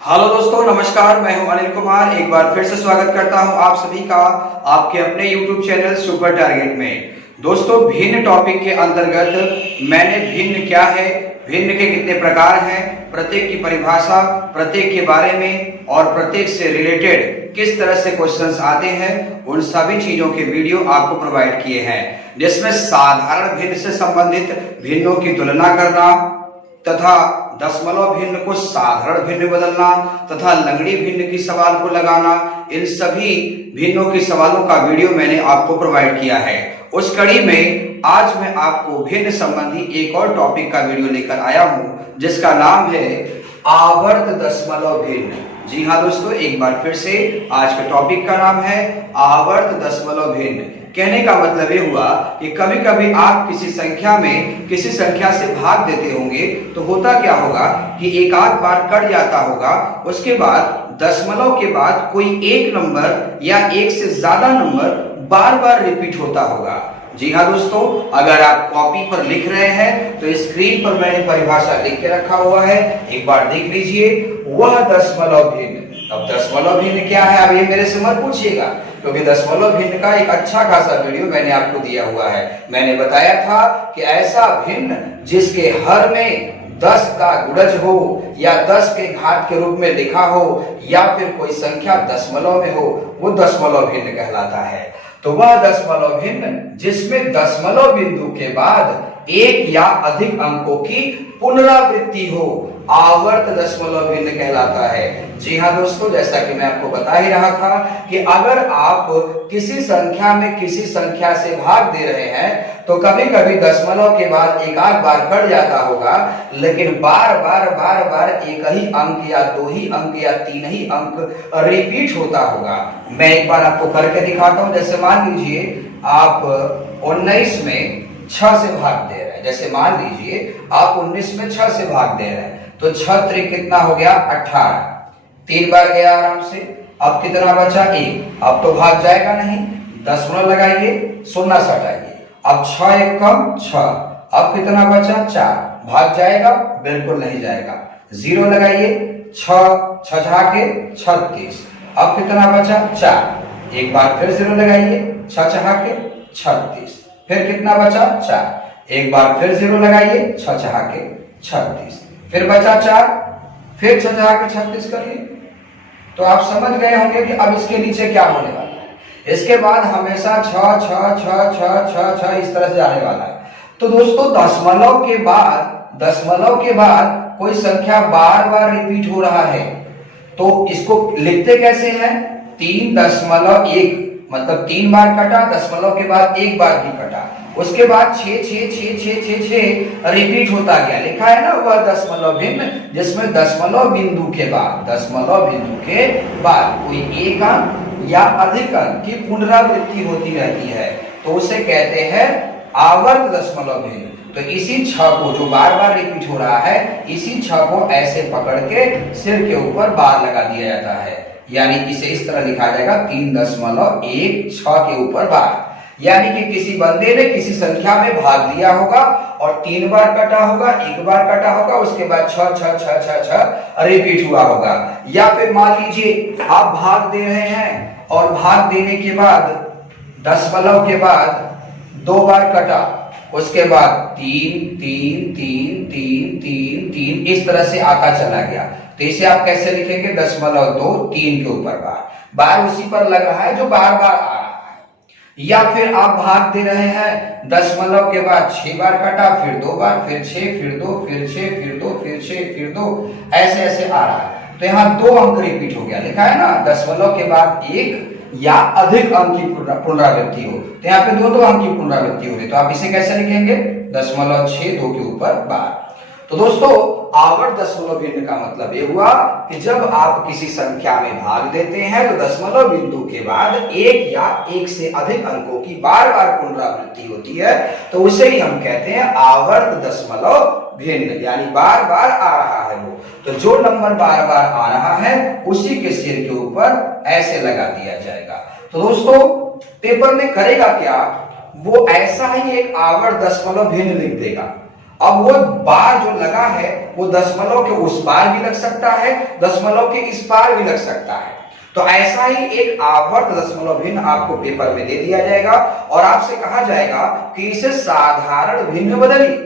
Hello दोस्तों, नमस्कार। मैं हूं अनिल कुमार। एक बार फिर से स्वागत करता हूं आप सभी का आपके अपने YouTube चैनल सुपर टारगेट में। दोस्तों, भिन्न टॉपिक के अंतर्गत मैंने भिन्न क्या है, भिन्न के कितने प्रकार हैं, प्रत्येक की परिभाषा, प्रत्येक के बारे में और प्रत्येक से रिलेटेड किस तरह से क्वेश्चंस आते हैं, उन सभी चीजों के वीडियो आपको प्रोवाइड किए हैं, जिसमें साधारण भिन्न से संबंधित भिन्नों की तुलना करना तथा दशमलव भिन्न को साधारण भिन्न बदलना तथा लंगड़ी भिन्न की सवाल को लगाना, इन सभी भिन्नों के सवालों का वीडियो मैंने आपको प्रोवाइड किया है। उस कड़ी में आज मैं आपको भिन्न संबंधी एक और टॉपिक का वीडियो लेकर आया हूं, जिसका नाम है आवर्त दशमलव भिन्न। जी हाँ दोस्तों, एक बार फिर से आज के टॉपिक का नाम है आवर्त दशमलव भिन्न। कहने का मतलब ये हुआ कि कभी कभी आप किसी संख्या में किसी संख्या से भाग देते होंगे तो होता क्या होगा कि एक आध बार कट जाता होगा, उसके बाद दशमलव के बाद कोई एक नंबर या एक से ज्यादा नंबर बार बार रिपीट होता होगा। जी हाँ दोस्तों, अगर आप कॉपी पर लिख रहे हैं तो स्क्रीन पर मैंने परिभाषा लिख के रखा हुआ है, एक बार देख लीजिए। वह दशमलव भिन्न। अब दशमलव भिन्न क्या है, अब ये मेरे से मत पूछिएगा, क्योंकि दशमलव भिन्न का एक अच्छा खासा वीडियो मैंने आपको दिया हुआ है। मैंने बताया था कि ऐसा भिन्न जिसके हर में 10 का गुणज हो या 10 के घात के रूप में लिखा हो या फिर कोई संख्या दशमलव में हो, वो दशमलव भिन्न कहलाता है। तो वह दशमलव भिन्न जिसमें दशमलव बिंदु के बाद एक या अधिक अंकों की पुनरावृत्ति हो, आवर्त दशमलव भिन्न कहलाता है। जी हाँ दोस्तों, जैसा कि मैं आपको बता ही रहा था कि अगर आप किसी संख्या में किसी संख्या से भाग दे रहे हैं तो कभी कभी दशमलव के बाद एक आध बार कट जाता होगा, लेकिन बार बार एक ही अंक या दो ही अंक या तीन ही अंक रिपीट होता होगा। मैं एक बार आपको करके दिखाता हूं। जैसे मान लीजिए आप 19 में 6 से भाग दे रहे हैं। जैसे मान लीजिए आप 19 में 6 से भाग दे रहे हैं, तो 6 त्रिक कितना हो गया 18, 3 बार गया आराम से। अब कितना बचा 1। अब तो भाग जाएगा नहीं, दशमलव लगाइए, शून्य से हटाइए। अब 6 एक कम 6, अब कितना बचा 4, भाग जाएगा? बिल्कुल नहीं जाएगा। 0 लगाइए, 6 छठा के 36, अब कितना बचा 4, एक बार फिर 0 लगाइए, 6 छठा के 36, फिर कितना बचा 4, एक बार फिर 0 लगाइए, 6 छठा के 36, फिर बचा 4, फिर 6 छठा के 36 करिए। तो आप समझ गए होंगे कि अब इसके नीचे क्या होने वाला है। इसके बाद हमेशा 6 6 6 6 6 6 इस तरह से जाने वाला है। तो दोस्तों, दशमलव के बाद कोई संख्या बार बार रिपीट हो रहा है, तो इसको लिखते कैसे हैं? 3.1, मतलब 3 बार कटा, दशमलव के बाद एक बार भी कटा, उसके बाद 6 6 6 6 6 6 रिपीट होता गया। लिखा है ना वह दशमलव भिन्न जिसमें दशमलव बिंदु के बाद कोई एक अंक या अधिक अंक की पुनरावृत्ति होती रहती है, तो उसे कहते हैं आवर्त दशमलव भिन्न। तो इसी 6 को जो बार बार रिपीट हो रहा है, इसी 6 को ऐसे पकड़ के सिर के ऊपर बार लगा दिया जाता है, यानी इसे इस तरह लिखा जाएगा 3.16 के ऊपर बार। यानी कि किसी बंदे ने किसी संख्या में भाग लिया होगा और 3 बार कटा होगा, एक बार कटा होगा, उसके बाद 6 6 6 6 6 रिपीट हुआ होगा। या फिर मान लीजिए आप भाग दे रहे हैं और भाग देने के बाद दशमलव के बाद 2 बार कटा, उसके बाद 3 3 3 3 3 3 इस तरह से आता चला गया। तो इसे आप कैसे लिखेंगे? 0.2 3 के ऊपर बार उसी पर लग रहा है जो बार बार आ रहा है। या फिर आप भाग दे रहे हैं, दशमलव के बाद 6 बार कटा, फिर 2 बार, फिर 6, फिर 2, फिर 6, फिर 2, फिर 6, फिर 2, ऐसे ऐसे आ रहा है। तो यहाँ 2 अंक रिपीट हो गया। लिखा है ना दशमलव के बाद एक या अधिक अंक की पुनरावृत्ति हो, तो यहाँ पे 2 अंक की पुनरावृत्ति हो रही, तो आप इसे कैसे लिखेंगे? 0.62 के ऊपर बार। तो दोस्तों, आवर्त दशमलव भिन्न का मतलब ये हुआ कि जब आप किसी संख्या में भाग देते हैं तो दशमलव बिंदु के बाद एक या एक से अधिक अंकों की बार बार पुनरावृत्ति होती है, तो उसे ही हम कहते हैं आवर्त दशमलव भिन्न, यानी बार बार आ रहा है वो। तो जो नंबर बार बार आ रहा है उसी के सिर के ऊपर ऐसे लगा दिया जाएगा। तो दोस्तों, पेपर में करेगा क्या, वो ऐसा ही एक आवर्त दशमलव भिन्न लिख देगा। अब वो बार जो लगा है वो दशमलव के उस पार भी लग सकता है, दशमलव के इस पार भी लग सकता है। तो ऐसा ही एक आवर्त दशमलव भिन्न आपको पेपर में दे दिया जाएगा और आपसे कहा जाएगा कि इसे साधारण भिन्न बदलिए।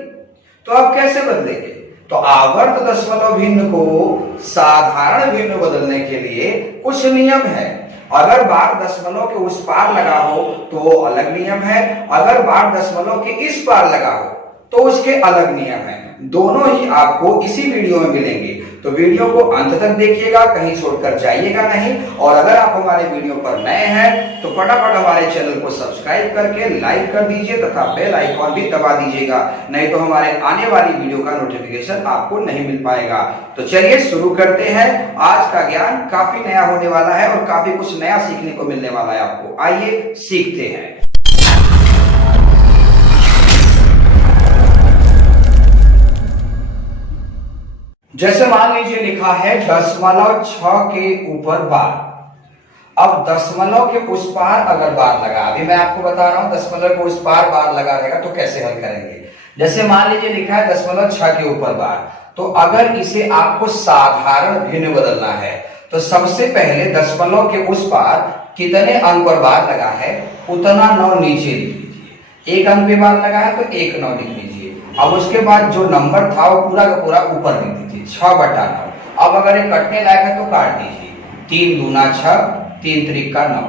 तो आप कैसे बदलेंगे? तो आवर्त दशमलव भिन्न को साधारण भिन्न बदलने के लिए कुछ नियम है। अगर बार दशमलव के उस पार लगा हो तो वो अलग नियम है, अगर बार दशमलव के इस पार लगा हो तो उसके अलग नियम है। दोनों ही आपको इसी वीडियो में मिलेंगे, तो वीडियो को अंत तक देखिएगा, कहीं छोड़कर जाइएगा नहीं। और अगर आप हमारे वीडियो पर नए हैं तो फटाफट हमारे चैनल को सब्सक्राइब करके लाइक कर दीजिए तथा बेल आइकॉन भी दबा दीजिएगा, नहीं तो हमारे आने वाली वीडियो का नोटिफिकेशन आपको नहीं मिल पाएगा। तो चलिए शुरू करते हैं। आज का ज्ञान काफी नया होने वाला है और काफी कुछ नया सीखने को मिलने वाला है आपको। आइए सीखते हैं। जैसे मान लीजिए लिखा है 0.6 के ऊपर बार। अब दशमलव के उस पार अगर बार लगा, अभी मैं आपको बता रहा हूं दशमलव के उस पार बार लगा रहेगा तो कैसे हल करेंगे। जैसे मान लीजिए लिखा है 0.6 के ऊपर बार, तो अगर इसे आपको साधारण भिन्न बदलना है तो सबसे पहले दशमलव के उस पार कितने अंक पर बार लगा है उतना 9 नीचे लिख लीजिए। एक अंक पे बार लगा है तो 1 9 लिख लीजिए। अब उसके बाद जो नंबर था वो पूरा का पूरा ऊपर लिख दीजिए 6/9। अब अगर ये कटने लायक है तो काट दीजिए। 3 दूना 6, 3 त्रिका 9।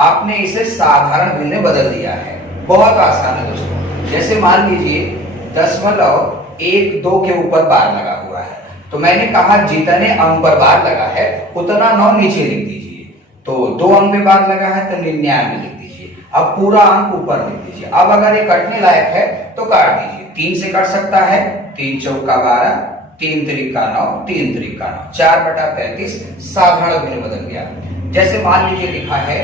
आपने इसे साधारण भिन्न बदल दिया है। बहुत आसान है दोस्तों। जैसे मान लीजिए 0.12 के ऊपर बार लगा हुआ है, तो मैंने कहा जितने अंक पर बार लगा है उतना 9 नीचे लिख दीजिए। तो 2 अंक पे बार लगा है तो 99 लिख दीजिए। अब पूरा अंक ऊपर लिख दीजिए। अब अगर ये कटने लायक है तो काट दीजिए। 3 से कट सकता है, 3 चौका 12, 3 त्रिका 9, 3 त्रिका 9, 4/35 साधारण भिन्न बदल गया। जैसे मान लीजिए लिखा है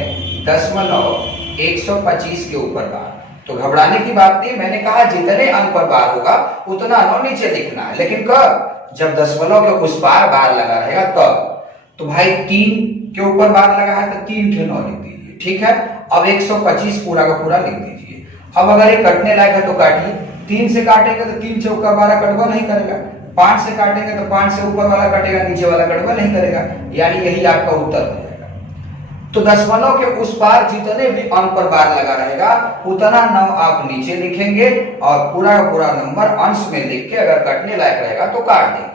125 के ऊपर बार, तो घबराने की बात नहीं। मैंने कहा जितने अंक पर बार होगा उतना 9 नीचे लिखना है, लेकिन कब? जब दशमलव के उस पार बार लगा रहेगा तब। तो भाई 3 के ऊपर बार लगा है तो 3 के 9 लिख दीजिए। ठीक है। अब 125 पूरा का पूरा लिख दीजिए। अब अगर ये कटने लायक है तो काटिए। 3 से काटेंगे तो 3 चौका 12 कटवा नहीं करेगा। 5 से काटेंगे तो 5 से ऊपर वाला कटेगा, नीचे वाला कटवा नहीं करेगा। यानी यही आपका उत्तर हो जाएगा। तो दशमलव के उस पार जितने भी अंक पर बार लगा रहेगा उतना 9 आप नीचे लिखेंगे और पूरा का पूरा नंबर अंश में लिख के अगर कटने लायक रहेगा तो काट देंगे।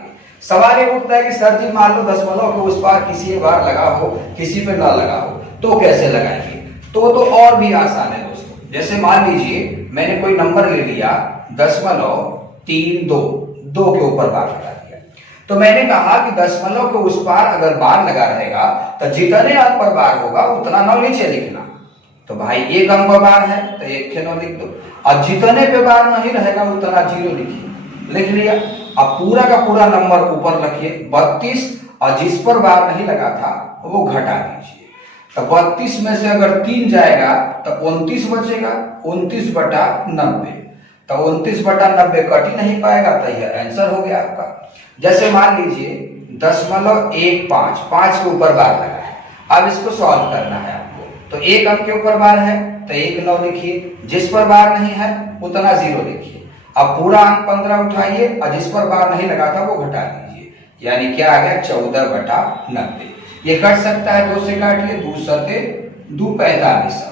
सवाल ये उठता है कि सर जी मान लो दशमलव के उस पार किसी एक बार लगा हो, किसी पे ना लगा हो, तो कैसे लगाएंगे? तो और भी आसान है दोस्तों। जैसे मान लीजिए मैंने कोई नंबर ले लिया 0.32 के ऊपर बार लगा दिया, तो मैंने कहा कि दशमलव के उस पार अगर बार लगा रहेगा तो जितने अंक पर बार होगा उतना 9 नीचे लिखना। तो भाई 1 अंक पर बार है तो 1 के 9 लिख दो। अब जितने पे बार नहीं रहेगा उतना 0 लिखिए। लिख लिया। अब पूरा का पूरा नंबर ऊपर रखिए 32, और जिस पर बार नहीं लगा था वो घटा दीजिए। तो 32 में से अगर 3 जाएगा तो 29 बचेगा, 29/90। तो 29/90 कट ही नहीं पाएगा, तो यह आंसर हो गया आपका। जैसे मान लीजिए 0.15 5 के ऊपर बार लगा है। अब इसको सॉल्व करना है आपको। तो 1 अंक के ऊपर बार है तो 1 9 लिखिए। जिस पर बार नहीं है उतना 0 लिखिए। अब पूरा अंक 15 उठाइए और जिस पर बार नहीं लगा था वो घटा दीजिए। यानी क्या आ गया 14/90। ये कट सकता है, 2 से काटिए, 2 सते 2 45,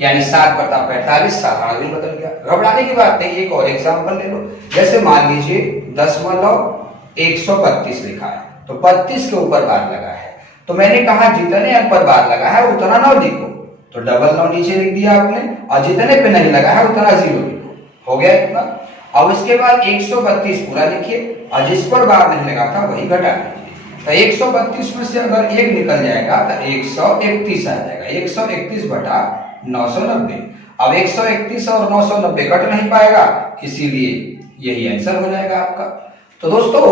यानी 7/45 साधारण भिन्न बदल गया। घबराने की बात नहीं। एक और एग्जांपल ले लो। जैसे मान लीजिए 0.132 लिखा है, तो 32 के ऊपर बार लगा है, तो मैंने कहा जितने अंक पर बार लगा है उतना 9 लिखो। तो डबल 9 नीचे लिख दिया आपने, और जितने पे नहीं लगा है उतना 0 लिखो। हो गया इतना। अब इसके बाद 132 पूरा लिखिए और जिस पर बार नहीं लगा था वही घटा दीजिए। तो 132 में से अगर 1 निकल जाएगा तो 131 आ जाएगा। 131/990। अब 131 और 990 कट नहीं पाएगा, इसीलिए यही आंसर हो जाएगा आपका। तो दोस्तों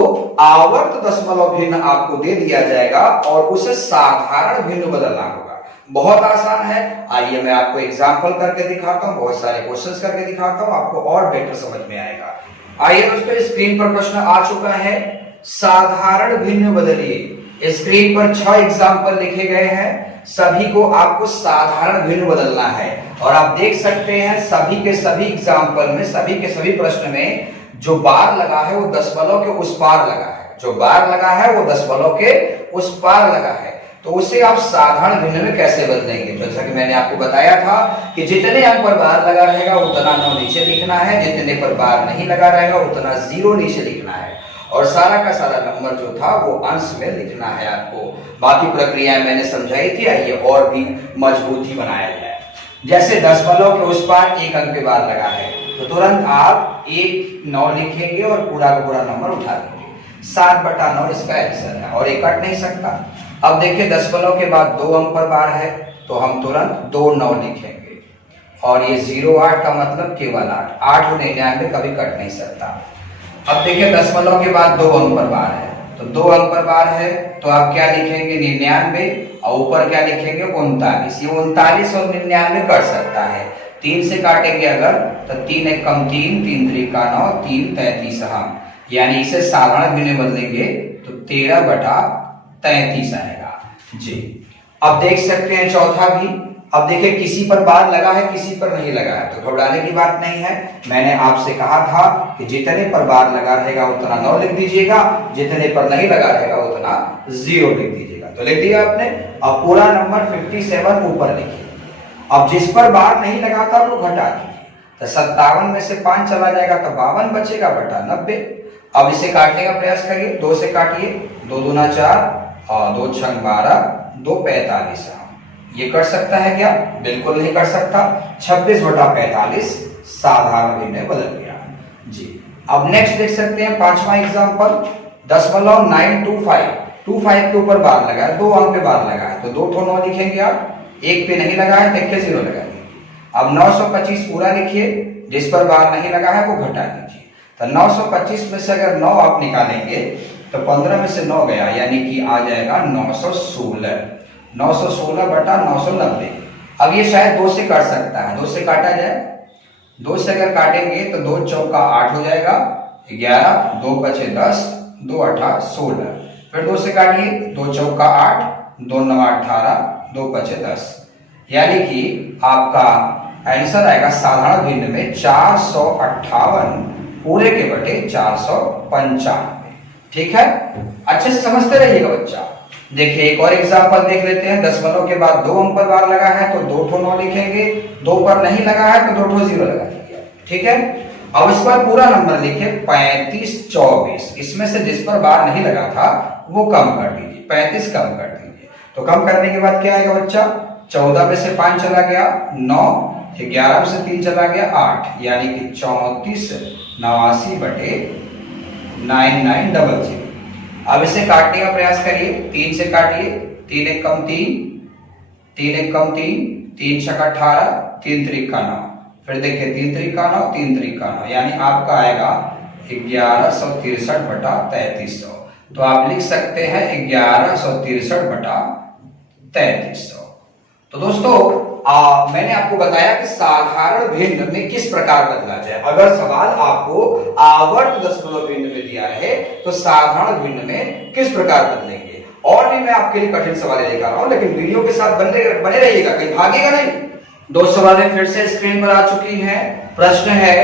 आवर्त दशमलव भिन्न आपको दे दिया जाएगा और उसे साधारण भिन्न बदलना होगा। बहुत आसान है। आइए मैं आपको एग्जांपल करके दिखाता हूं, बहुत सारे क्वेश्चंस करके दिखाता हूं, आपको और बेटर समझ में आएगा। आइए दोस्तों स्क्रीन पर प्रश्न आ चुका है। साधारण भिन्न बदलिए। स्क्रीन पर 6 एग्जांपल लिखे गए हैं, सभी को आपको साधारण भिन्न बदलना है। और आप देख सकते हैं सभी के सभी एग्जांपल में, सभी के सभी प्रश्न में जो बार लगा है वो दशमलव के उस पार लगा है, जो बार लगा है वो दशमलव के उस पार लगा है, तो उसे आप साधारण भिन्न में कैसे बदलेंगे? जैसा कि मैंने आपको बताया था कि जितने अंक पर बार लगा रहेगा उतना 9 नीचे लिखना है, जितने पर बार नहीं लगा रहेगा उतना 0 नीचे लिखना है, और सारा का सारा नंबर जो था वो अंश में लिखना है आपको। बाकी प्रक्रियाएं मैंने समझाई थी, आइए और भी मजबूती बनाया जाए। जैसे दशमलव के उस पार 1 अंक पे बार लगा है तो तुरंत आप 1 9 लिखेंगे और पूरा का पूरा नंबर उठा देंगे। 7/9 इसका आंसर है और ये कट नहीं सकता। अब देखिए दशमलव के बाद 2 अंक पर बार है तो हम तुरंत 2 9 लिखेंगे, और ये 0 8 का मतलब केवल 8, 8 और 99 कभी कट नहीं सकता। अब देखिए दशमलव के बाद 2 अंक पर बार है तो 2 अंक पर बार है तो आप क्या लिखेंगे? 99, और ऊपर क्या लिखेंगे? 39। ये 39 और 99 कट सकता है। 3 से काटेंगे अगर तो 3 1 कम 3, 3 3 का 9, 3 33 हम, यानी इसे साधारण भिन्न में बदलेंगे तो 13/33 आएगा जी। अब देख सकते हैं चौथा भी। अब देखिए किसी पर बार लगा है किसी पर नहीं लगा है, तो घबराने की बात नहीं है। मैंने आपसे कहा था कि जितने पर बार लगा रहेगा उतना 9 लिख दीजिएगा, जितने पर नहीं लगा रहेगा उतना 0 लिख दीजिएगा। तो लिख दिया आपने। अब पूरा नंबर 57 ऊपर लिखिए। अब जिस पर बार नहीं लगा था वो घटा दीजिए, तो 57 में से 5 चला जाएगा तो 52 बचेगा बटा 90। अब इसे काटने का प्रयास करिए। 2 से काटिए, 2 दूना 4 और 2 छंग 12, 2 45। ये कर सकता है क्या? बिल्कुल नहीं कर सकता। 26/45 साधारण भिन्न में बदल गया जी। अब नेक्स्ट देख सकते हैं 5वां एग्जांपल। 0.925 के ऊपर बार लगा है, 2 अंक पे बार लगा है तो 2 ठो 9 लिखेंगे आप। 1 पे नहीं लगा है देखिए 0 लगाएंगे। अब 925 पूरा लिखिए, जिस पर बार नहीं लगा है वो घटा दीजिए। तो 925 में से अगर 9 आप निकालेंगे तो 15 में से 9 गया, यानी कि आ जाएगा 916। 916/990। अब ये शायद 2 से काट सकता है, 2 से काटा जाए। 2 से अगर काटेंगे तो 2 चौका 8 हो जाएगा, 11, 2 बचे 10, 2 8 16। फिर 2 से काटिए, 2 चौका 8, 2 9 18, 2 बचे 10, यानी कि आपका आंसर आएगा साधारण भिन्न में 458 पूरे के बटे 495। ठीक है, अच्छे से समझते रहिएगा बच्चा। देखिए एक और एग्जांपल देख लेते हैं। दशमलव के बाद 2 अंक पर बार लगा है तो 2 ठो 9 लिखेंगे, 2 पर नहीं लगा है तो 2 ठो 0 लगा दीजिए। ठीक है, अब इस पर पूरा नंबर लिखिए 35 24। इसमें से जिस पर बार नहीं लगा था वो कम कर दीजिए, 35 कम कर दीजिए। तो कम करने के बाद क्या आएगा बच्चा? 14 में से 5 चला गया 9, 11 में से 3 चला गया 8, यानी कि 34 89 बटे 9900। अब इसे काटने का प्रयास करिए। 3 से काटिए, 3 1 कम 3, 3 1 कम 3, 3 छक्का 18, 3 3 का 9। फिर देखिए 3 3 का 9, 3 3 का 9, यानी आपका आएगा 1163/3300। तो आप लिख सकते हैं 1163/3300। तो दोस्तों मैंने आपको बताया कि साधारण भिन्न में किस प्रकार बदला जाए। अगर सवाल आपको आवर्त दशमलव भिन्न में दिया है तो साधारण भिन्न में किस प्रकार बदलेंगे। और भी मैं आपके लिए कठिन सवाल लेकर रहा हूं, लेकिन वीडियो के साथ बने रहिएगा, कहीं भागेगा नहीं। 2 सवालें फिर से स्क्रीन पर आ चुकी हैं। प्रश्न है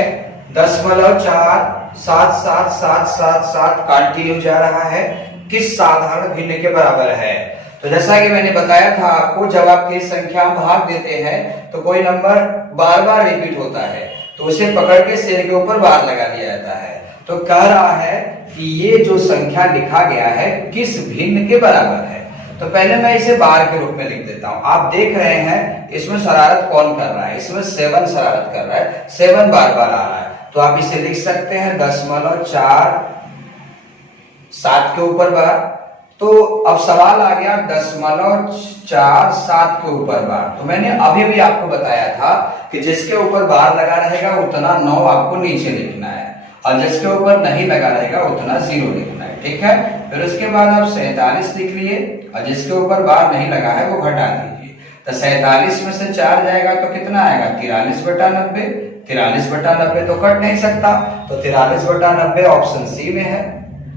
0.4777777 कंटिन्यू जा रहा है, किस साधारण भिन्न के बराबर है। तो जैसा कि मैंने बताया था आपको, जब आप किसी संख्या में भाग देते हैं तो कोई नंबर बार बार रिपीट होता है तो उसे पकड़ के सिर के ऊपर बार लगा दिया जाता है। तो कह रहा है कि ये जो संख्या लिखा गया है किस भिन्न के बराबर है। तो पहले मैं इसे बार के रूप में लिख देता हूं। आप देख रहे हैं इसमें शरारत कौन कर रहा है? इसमें 7 शरारत कर रहा है, 7 बार बार आ रहा है। तो आप इसे लिख सकते हैं 0.47 के ऊपर बार। तो अब सवाल आ गया 0.47 के ऊपर बार। तो मैंने अभी भी आपको बताया था कि जिसके ऊपर बार लगा रहेगा उतना 9 आपको नीचे लिखना है, और जिसके ऊपर नहीं लगा रहेगा उतना 0 लिखना है। ठीक है, फिर उसके बाद आप 47 लिख लिए, और जिसके ऊपर बार नहीं लगा है वो घटा दीजिए। तो 47 में से 4 जाएगा तो कितना आएगा? 43/90। 43/90 तो कट नहीं सकता, तो 43/90 ऑप्शन सी में है।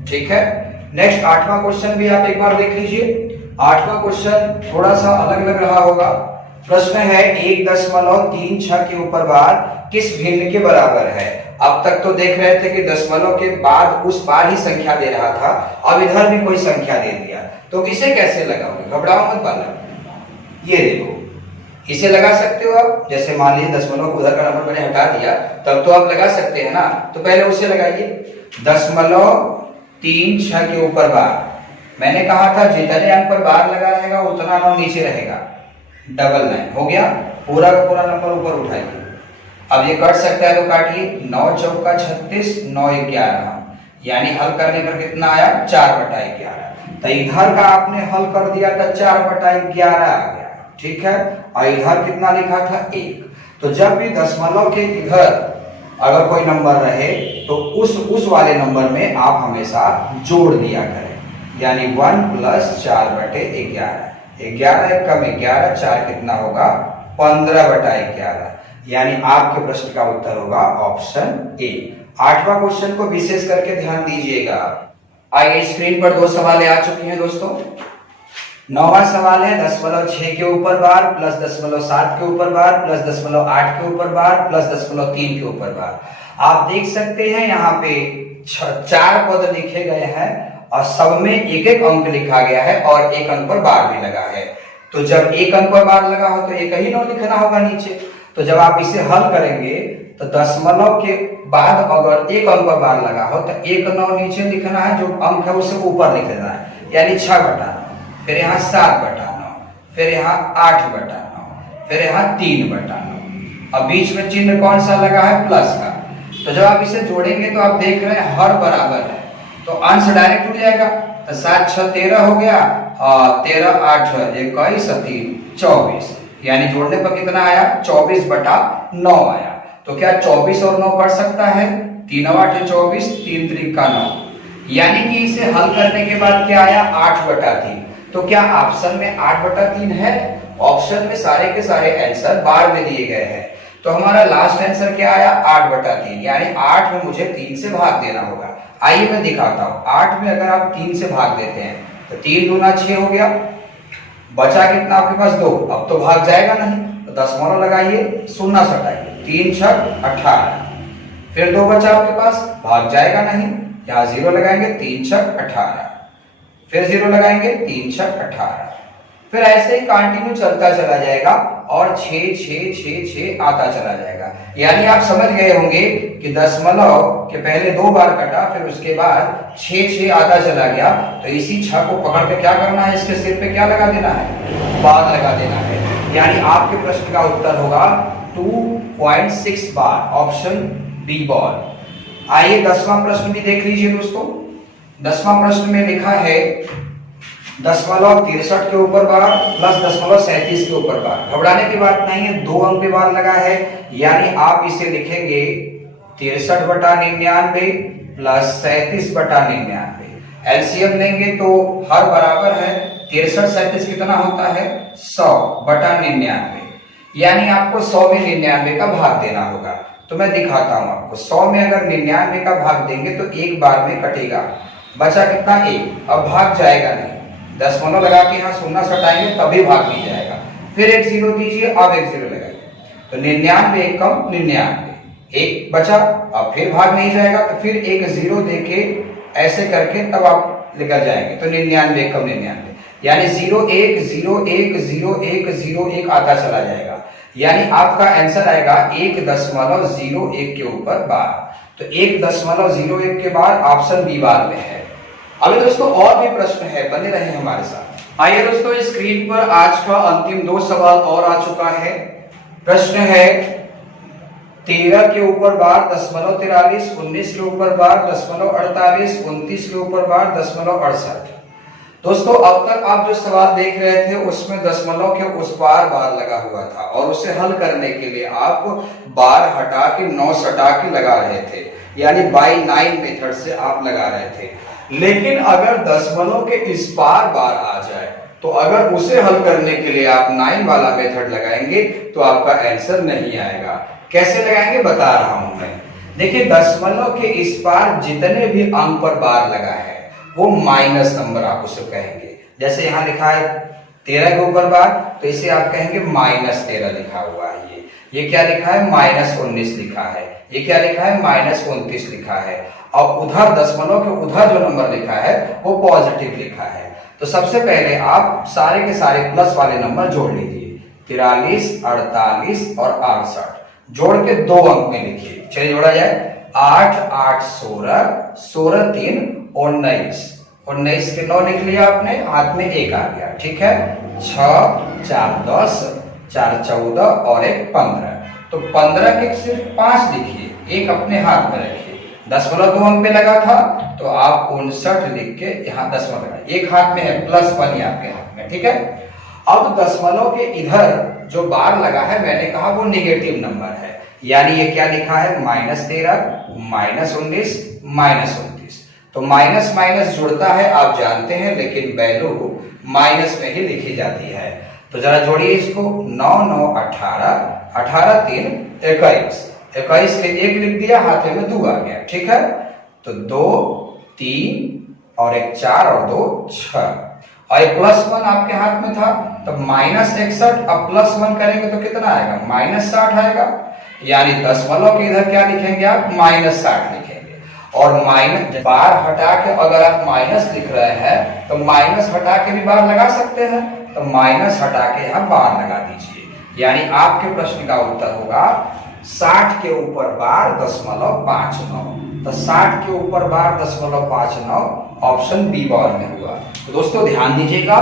ठीक है, नेक्स्ट 8वां क्वेश्चन भी आप एक बार देख लीजिए। 8वां क्वेश्चन थोड़ा सा अलग लग रहा होगा। प्रश्न है 1.36 के ऊपर बार किस भिन्न के बराबर है। अब तक तो देख रहे थे कि दशमलव के बाद उस बार ही संख्या दे रहा था, अब इधर भी कोई संख्या दे दिया, तो इसे कैसे लगाओगे? घबराओ मत बालक, ये देखो इसे लगा सकते हो आप। जैसे मान लीजिए दशमलव को उधर का नंबर मैंने हटा दिया, तब तो आप लगा सकते हैं ना। तो पहले उसे लगाइए, 0.36 के ऊपर बार। मैंने कहा था जितने अंक पर बार लगा रहेगा उतना 9 नीचे रहेगा। 99 हो गया, पूरा का पूरा नंबर ऊपर उठाइए। अब ये कट सकता है तो काटिए, 9 चौका 36, 9 11, यानी हल करने पर कितना आया? 4/11। तो इधर का आपने हल कर दिया था, 4/11 आ गया, ठीक है। और इधर कितना लिखा था? 1। तो जब भी दशमलव के इधर अगर कोई नंबर रहे तो उस वाले नंबर में आप हमेशा जोड़ दिया करें, यानी 1 + 4/11। 11 एक कम 11, 4 कितना होगा? 15/11, यानी आपके प्रश्न का उत्तर होगा ऑप्शन ए। 8वां क्वेश्चन को विशेष करके ध्यान दीजिएगा। आइए स्क्रीन पर 2 सवाल आ चुके हैं दोस्तों। 9वां सवाल है 0.6 के ऊपर बार प्लस 0.7 के ऊपर बार प्लस 0.8 के ऊपर बार प्लस 0.3 के ऊपर बार। आप देख सकते हैं यहाँ पे 4 पद लिखे गए हैं और सब में एक एक अंक लिखा गया है और एक अंक पर बार भी लगा है। तो जब एक अंक पर बार लगा हो तो एक ही 9 लिखना होगा नीचे। तो जब आप इसे हल करेंगे तो दशमलव के बाद अगर एक अंक पर बार लगा हो तो एक 9 नीचे लिखना है, जो अंक है उसे ऊपर लिख देना है, यानी 6/9, फिर यहाँ 7/9, फिर यहाँ 8/9, फिर यहाँ 3/9। अब बीच में चिन्ह कौन सा लगा है? प्लस का। तो जब आप इसे जोड़ेंगे तो आप देख रहे हैं हर बराबर है, तो अंश डायरेक्ट उड़ जाएगा। तो 7 6 13 हो गया और 13 8 21 3 24, यानी जोड़ने पर कितना आया? 24/9 आया। तो क्या 24 और 9 बढ़ सकता है? 3 8 24, 3 3 9, यानी कि इसे हल करने के बाद क्या आया? 8/3। तो क्या ऑप्शन में 8/3 है? ऑप्शन में सारे के सारे आंसर बार में दिए गए हैं। तो हमारा लास्ट आंसर क्या आया? 8/3, यानी 8 में मुझे 3 से भाग देना होगा। आइए मैं दिखाता हूँ। 8 में अगर आप 3 से भाग देते हैं तो 3 दूना 6 हो गया, बचा कितना आपके पास? 2। अब तो भाग जाएगा नहीं, तो दशमलव लगाइए, 0 सटाइए, 3 6 18, फिर 2 बचा आपके पास, भाग जाएगा नहीं, यहाँ 0 लगाएंगे, 3 6 18, फिर 0 लगाएंगे, 3 6 18, फिर ऐसे ही कंटिन्यू चलता चला जाएगा और 6 6 6 6 आता चला जाएगा। यानी आप समझ गए होंगे कि दशमलव के पहले 2 बार कटा, फिर उसके बाद 6 6 आता चला गया। तो इसी 6 को पकड़ के क्या करना है? इसके सिर पे क्या लगा देना है? बार लगा देना है। यानी आपके प्रश्न का उत्तर होगा 2.6 बार, ऑप्शन बी बॉल। आइए 10वां प्रश्न भी देख लीजिए दोस्तों। 10वां प्रश्न में लिखा है 0.63 के ऊपर बार प्लस 0.37 के ऊपर बार। घबराने की बात नहीं है, 2 अंक पे बार लगा है, यानी आप इसे लिखेंगे 63/99 प्लस 37/99। एलसीएम लेंगे तो हर बराबर है, 63 37 कितना होता है? 100/99, यानी आपको 100 में 99 का भाग देना होगा। तो मैं दिखाता हूं आपको। 100 में अगर 99 का भाग देंगे तो एक बार में कटेगा, बचा कितना? 1। अब भाग जाएगा नहीं, दशमलव लगा के यहाँ 0 सटाएंगे तभी भाग नहीं जाएगा। फिर एक 0 दीजिए, अब एक 0 लगाइए, तो 99 एक कम 99, एक बचा, अब फिर भाग नहीं जाएगा, तो फिर एक 0 देके ऐसे करके तब आप लेकर जाएंगे, तो 99 एक कम 99, यानी 0 1 0 1 0 1 0 1 आता चला जाएगा। यानी आपका आंसर आएगा 1.01 के ऊपर बार। तो 1.01 के बाद ऑप्शन बी बार में है। अभी दोस्तों और भी प्रश्न है, बने रहे हमारे साथ। आइए दोस्तों स्क्रीन पर आज का अंतिम 2 सवाल और आ चुका है। प्रश्न है 13 के ऊपर बार 0.43, 19 के ऊपर बार 0.48, 29 के ऊपर बार 0.68। दोस्तों अब तक आप जो सवाल देख रहे थे उसमें दशमलव के उस पार बार लगा हुआ था और उसे हल करने के लिए आप बार हटा के 9 सटा के लगा रहे थे, यानी बाय 9 मेथड से आप लगा रहे थे। लेकिन अगर दशमलव के इस पार बार आ जाए तो अगर उसे हल करने के लिए आप 9 वाला मेथड लगाएंगे तो आपका आंसर नहीं आएगा। कैसे लगाएंगे बता रहा हूं मैं। देखिए दशमलव के इस पार जितने भी अंक पर बार लगा है वो माइनस नंबर आप उसे कहेंगे। जैसे यहाँ लिखा है 13 के ऊपर बार, तो इसे आप कहेंगे -13 लिखा हुआ है ये। ये क्या लिखा है, -19 लिखा है। ये क्या लिखा है, -29 लिखा है। और उधर दशमलव के उधर जो नंबर लिखा है वो पॉजिटिव लिखा है। तो सबसे पहले आप सारे के सारे प्लस वाले नंबर जोड़ लीजिए, 43, 48 और 68 जोड़ के 2 अंक में लिखिए। चलिए जोड़ा जाए, 8 8 16, 16 3 19, 19 के 9 लिख लिया आपने, हाथ में 1 आ गया, ठीक है। 6 4 10, 4 14 और 1 15। तो 15 के सिर्फ 5 लिखिए, 1 अपने हाथ में रखिए। दशमलव 2 अंक पे लगा था तो आप 59 लिख के यहाँ दशमलव लगा, 1 हाथ में है, +1 आपके हाथ में, ठीक है। अब दशमलव के इधर जो बार लगा है, मैंने कहा वो निगेटिव नंबर है, यानी ये क्या लिखा है, -13, -19, -29। तो माइनस माइनस जुड़ता है आप जानते हैं, लेकिन वैल्यू माइनस में ही लिखी जाती है। तो जरा जोड़िए इसको, 9 9 18, 18 3 21, 21 के 1 लिख दिया, हाथ में 2 आ गया, ठीक है। तो 2 3 और 1 4 और 2 6 और एक +1 आपके हाथ में था, तो -61। अब +1 करेंगे तो कितना आएगा, -60 आएगा। यानी दशमलव के इधर क्या लिखेंगे आप, -60 लिखेंगे। और माइनस बार हटा के अगर आप माइनस लिख रहे हैं तो माइनस हटा के भी बार लगा सकते हैं, तो माइनस हटा के यहाँ बार लगा दीजिए। यानी आपके प्रश्न का उत्तर होगा 60 के ऊपर बार 0.59। तो 60 के ऊपर बार 0.59 ऑप्शन बी बार में हुआ। तो दोस्तों ध्यान दीजिएगा,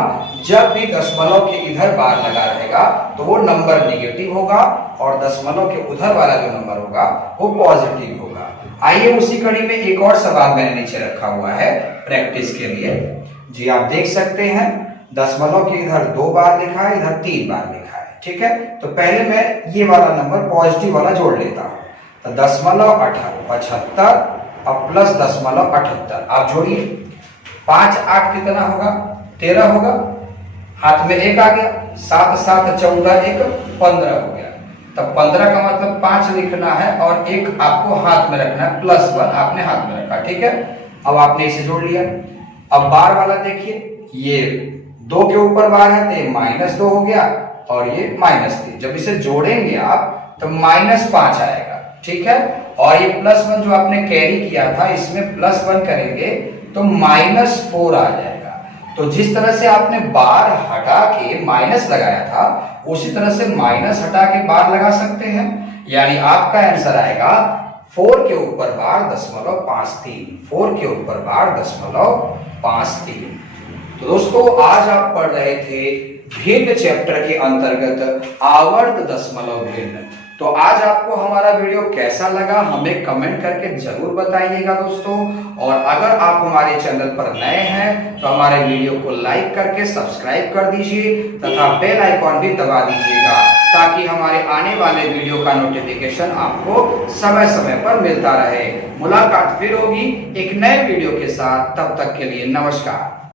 जब भी दशमलव के इधर बार लगा रहेगा तो वो नंबर निगेटिव होगा और दशमलव के उधर वाला जो नंबर होगा वो पॉजिटिव होगा। आइए उसी कड़ी में एक और सवाल मैंने नीचे रखा हुआ है प्रैक्टिस के लिए। जी आप देख सकते हैं, दशमलव के इधर 2 बार लिखा है, इधर 3 बार लिखा है, ठीक है। तो पहले मैं ये वाला नंबर पॉजिटिव वाला जोड़ लेता हूँ। तो 0.75 और प्लस 0.78 आप जोड़िए। 5 8 कितना होगा, 13 होगा, हाथ में 1 आ गया। 7 7 14 1 15 हो गया। तब 15 का मतलब 5 लिखना है और 1 आपको हाथ में रखना है, +1 आपने हाथ में रखा, ठीक है। अब आपने इसे जोड़ लिया। अब बार वाला देखिए, ये 2 के ऊपर बार है तो ये -2 हो गया और ये -3। जब इसे जोड़ेंगे आप तो -5 आएगा, ठीक है। और ये +1 जो आपने कैरी किया था, इसमें +1 करेंगे तो -4 आ जाएगा। तो जिस तरह से आपने बार हटा के माइनस लगाया था, उसी तरह से माइनस हटा के बार लगा सकते हैं। यानी आपका आंसर आएगा 4 के ऊपर बार 0.53, 4 के ऊपर बार 0.53। तो दोस्तों आज आप पढ़ रहे थे भिन्न चैप्टर के अंतर्गत आवर्त दशमलव भिन्न। तो आज आपको हमारा वीडियो कैसा लगा हमें कमेंट करके जरूर बताइएगा दोस्तों। और अगर आप हमारे चैनल पर नए हैं तो हमारे वीडियो को लाइक करके सब्सक्राइब कर दीजिए तथा बेल आइकॉन भी दबा दीजिएगा, ताकि हमारे आने वाले वीडियो का नोटिफिकेशन आपको समय समय पर मिलता रहे। मुलाकात फिर होगी एक नए वीडियो के साथ, तब तक के लिए नमस्कार।